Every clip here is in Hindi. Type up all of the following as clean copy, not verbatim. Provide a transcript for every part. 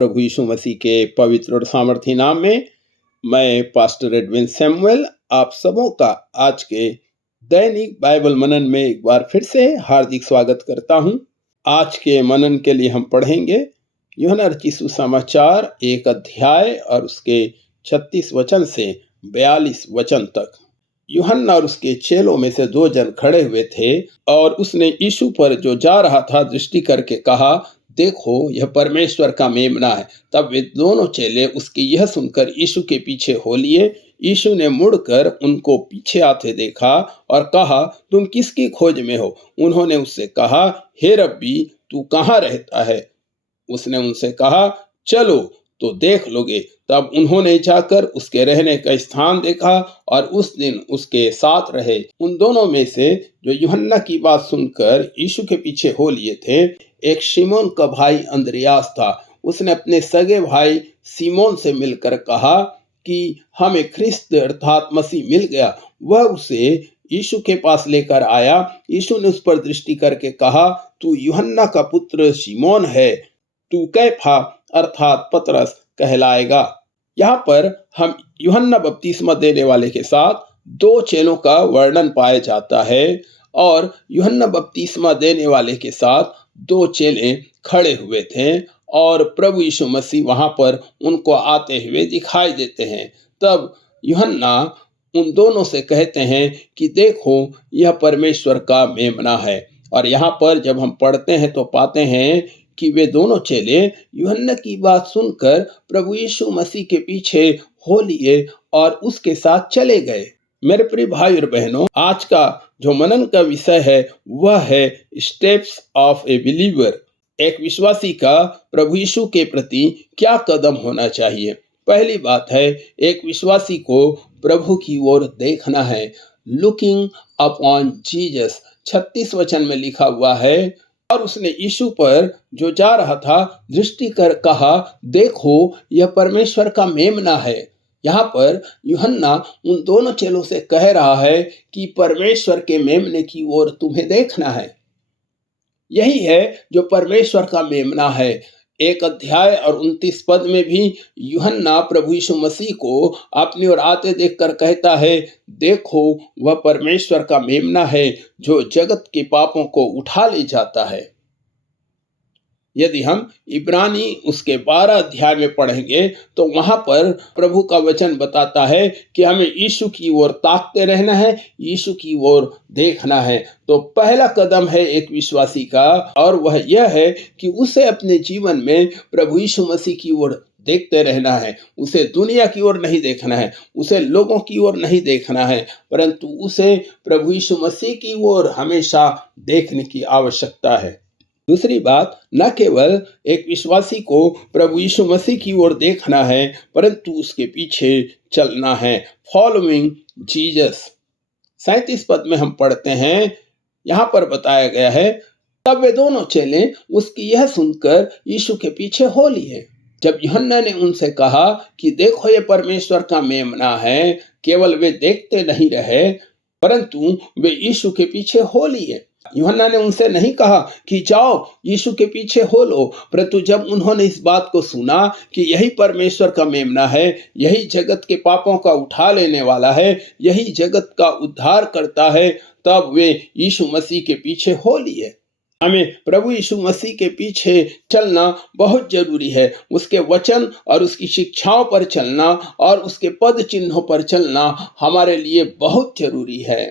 प्रभु यीशु मसीह के पवित्र और सामर्थी नाम में मैं पास्टर एडविन सैमुअल आप सबों का आज के दैनिक बाइबल मनन में एक बार फिर से हार्दिक स्वागत करता हूं। आज के मनन के लिए हम पढ़ेंगे यूहन्ना रचित सुसमाचार 1 अध्याय और उसके 36 वचन से 42 वचन तक। यूहन्ना और उसके चेलों में से 2 जन खड़े हुए थे और उसने यीशु पर जो जा रहा था दृष्टि करके कहा, देखो यह परमेश्वर का मेमना है। तब वे दोनों चेले उसकी यह सुनकर यीशु के पीछे हो लिए। यीशु ने मुड़कर उनको पीछे आते देखा और कहा, तुम किसकी खोज में हो? उन्होंने उससे कहा, हे रब्बी, तू कहाँ रहता है? उसने उनसे कहा, चलो तो देख लोगे। तब उन्होंने जाकर उसके रहने का स्थान देखा और उस दिन उसके साथ रहे। उन दोनों में से जो यूहन्ना की बात सुनकर यीशु के पीछे हो लिए थे, एक शिमोन का भाई अंद्रियास था। उसने अपने सगे भाई सीमोन से मिलकर कहा कि हमें ख्रिस्त अर्थात मसीह मिल गया। वह उसे यीशु के पास लेकर आया। यीशु ने उस पर दृष्टि करके कहा, तू यूहन्ना का पुत्र शिमोन है, तू कैफा अर्थात पतरस कहलाएगा। यहाँ पर हम यूहन्ना बपतिस्मा देने वाले के साथ 2 चेलों का वर्णन पाया जाता है और यूहन्ना बपतिस्मा देने वाले के साथ 2 चेले खड़े हुए थे और प्रभु यीशु मसीह वहां पर उनको आते हुए दिखाई देते हैं। तब यूहन्ना उन दोनों से कहते हैं कि देखो यह परमेश्वर का मेमना है। और यहाँ पर जब हम पढ़ते हैं तो पाते हैं कि वे दोनों चेले यूहन्ना की बात सुनकर प्रभु यीशु मसीह के पीछे हो लिए और उसके साथ चले गए। मेरे प्रिय भाई और बहनों, आज का जो मनन का विषय है वह है स्टेप्स ऑफ ए बिलीवर। एक विश्वासी का प्रभु यीशु के प्रति क्या कदम होना चाहिए? पहली बात है, एक विश्वासी को प्रभु की ओर देखना है। लुकिंग अपॉन जीसस 36 वचन में लिखा हुआ है, और उसने यीशु पर जो जा रहा था दृष्टि कर कहा, देखो यह परमेश्वर का मेमना है। यहाँ पर यूहन्ना उन दोनों चेलों से कह रहा है कि परमेश्वर के मेमने की ओर तुम्हें देखना है। यही है जो परमेश्वर का मेमना है। 1 अध्याय और 29 पद में भी यूहन्ना प्रभु यीशु मसीह को अपनी ओर आते देखकर कहता है, देखो वह परमेश्वर का मेमना है जो जगत के पापों को उठा ले जाता है। यदि हम इब्रानी उसके 12 अध्याय में पढ़ेंगे तो वहां पर प्रभु का वचन बताता है कि हमें यीशु की ओर ताकते रहना है, यीशु की ओर देखना है। तो पहला कदम है एक विश्वासी का, और वह यह है कि उसे अपने जीवन में प्रभु यीशु मसीह की ओर देखते रहना है। उसे दुनिया की ओर नहीं देखना है, उसे लोगों की ओर नहीं देखना है, परंतु उसे प्रभु यीशु मसीह की ओर हमेशा देखने की आवश्यकता है। दूसरी बात, न केवल एक विश्वासी को प्रभु यीशु मसीह की ओर देखना है, परंतु उसके पीछे चलना है। फॉलोइंग जीसस 37 पद में हम पढ़ते हैं, यहाँ पर बताया गया है, तब वे दोनों चेले उसकी यह सुनकर यीशु के पीछे हो लिए। जब यूहन्ना ने उनसे कहा कि देखो ये परमेश्वर का मेमना है, केवल वे देखते नहीं रहे परंतु वे यीशु के पीछे हो लिए। यूहन्ना ने उनसे नहीं कहा कि जाओ यीशु के पीछे हो लो, परंतु जब उन्होंने इस बात को सुना कि यही परमेश्वर का मेमना है, यही जगत के पापों का उठा लेने वाला है, यही जगत का उद्धार करता है, तब वे यीशु मसीह के पीछे हो लिए। हमें प्रभु यीशु मसीह के पीछे चलना बहुत जरूरी है। उसके वचन और उसकी शिक्षाओं पर चलना और उसके पद चिन्हों पर चलना हमारे लिए बहुत जरूरी है।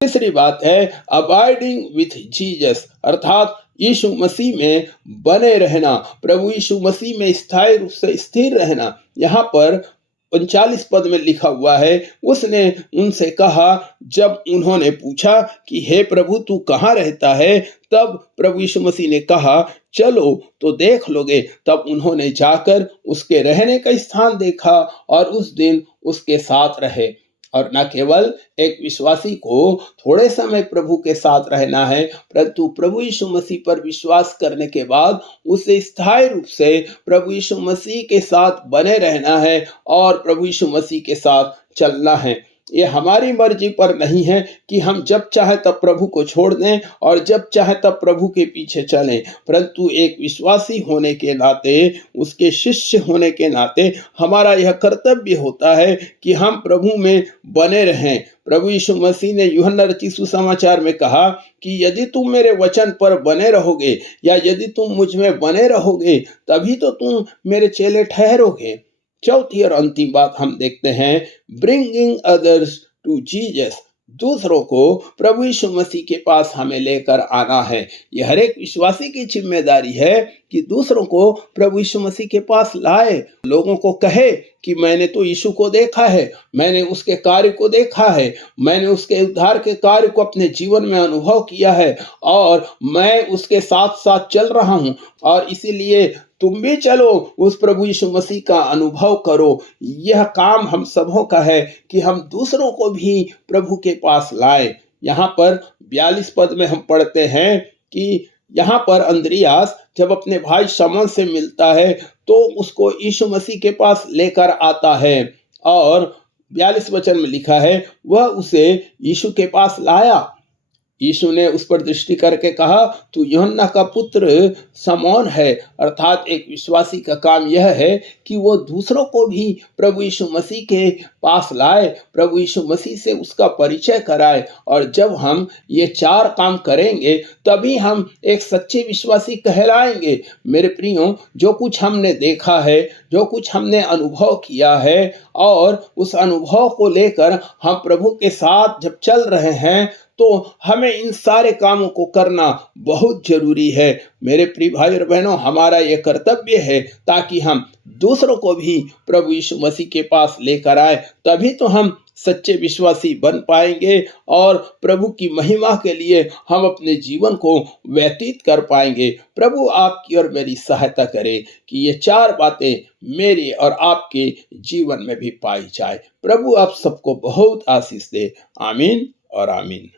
तीसरी बात है अबाइडिंग विथ जीसस, अर्थात यीशु मसीह में बने रहना, प्रभु यीशु मसीह में स्थायी रूप से स्थिर रहना। यहाँ पर 39 पद में लिखा हुआ है, उसने उनसे कहा, जब उन्होंने पूछा कि हे प्रभु तू कहाँ रहता है, तब प्रभु यीशु मसीह ने कहा, चलो तो देख लोगे। तब उन्होंने जाकर उसके रहने का स्थान देखा और उस दिन उसके साथ रहे। और न केवल एक विश्वासी को थोड़े समय प्रभु के साथ रहना है, परंतु प्रभु यीशु मसीह पर विश्वास करने के बाद उसे स्थायी रूप से प्रभु यीशु मसीह के साथ बने रहना है और प्रभु यीशु मसीह के साथ चलना है। ये हमारी मर्जी पर नहीं है कि हम जब चाहे तब प्रभु को छोड़ दें और जब चाहे तब प्रभु के पीछे चलें, परंतु एक विश्वासी होने के नाते, उसके शिष्य होने के नाते हमारा यह कर्तव्य होता है कि हम प्रभु में बने रहें। प्रभु यीशु मसीह ने यूहन्ना रचित सुसमाचार में कहा कि यदि तुम मेरे वचन पर बने रहोगे या यदि तुम मुझ में बने रहोगे तभी तो तुम मेरे चेले ठहरोगे। चौथी और अंतिम बात हम देखते हैं, ब्रिंगिंग अदर्स टू जीसस। दूसरों को प्रभु यीशु मसीह के पास हमें लेकर आना है। यह हर एक विश्वासी की जिम्मेदारी है कि दूसरों को प्रभु यीशु मसीह के पास लाए, लोगों को कहे कि मैंने तो यीशु को देखा है, मैंने उसके कार्य को देखा है, मैंने उसके उद्धार के कार्य को अपने जीवन में अनुभव किया है और मैं उसके साथ साथ चल रहा हूं और इसीलिए तुम भी चलो उस प्रभु यीशु मसीह का अनुभव करो। यह काम हम सबों का है कि हम दूसरों को भी प्रभु के पास लाए। यहाँ पर 42 पद में हम पढ़ते हैं कि यहाँ पर अंद्रियास जब अपने भाई शमौन से मिलता है तो उसको यीशु मसीह के पास लेकर आता है और 42 वचन में लिखा है, वह उसे यीशु के पास लाया। यीशु ने उस पर दृष्टि करके कहा, तू यूहन्ना का पुत्र शमौन है। अर्थात एक विश्वासी का काम यह है कि वो दूसरों को भी प्रभु यीशु मसीह के पास लाए, प्रभु यीशु मसीह से उसका परिचय कराए। और जब हम ये 4 काम करेंगे तभी हम एक सच्चे विश्वासी कहलाएंगे। मेरे प्रियो, जो कुछ हमने देखा है, जो कुछ हमने अनुभव किया है और उस अनुभव को लेकर हम प्रभु के साथ जब चल रहे हैं तो हमें इन सारे कामों को करना बहुत जरूरी है। मेरे प्रिय भाई और बहनों, हमारा यह कर्तव्य है ताकि हम दूसरों को भी प्रभु यीशु मसीह के पास लेकर आए, तभी तो हम सच्चे विश्वासी बन पाएंगे और प्रभु की महिमा के लिए हम अपने जीवन को व्यतीत कर पाएंगे। प्रभु आपकी और मेरी सहायता करे कि ये 4 बातें मेरे और आपके जीवन में भी पाई जाए। प्रभु आप सबको बहुत आशीष दे। आमीन और आमीन।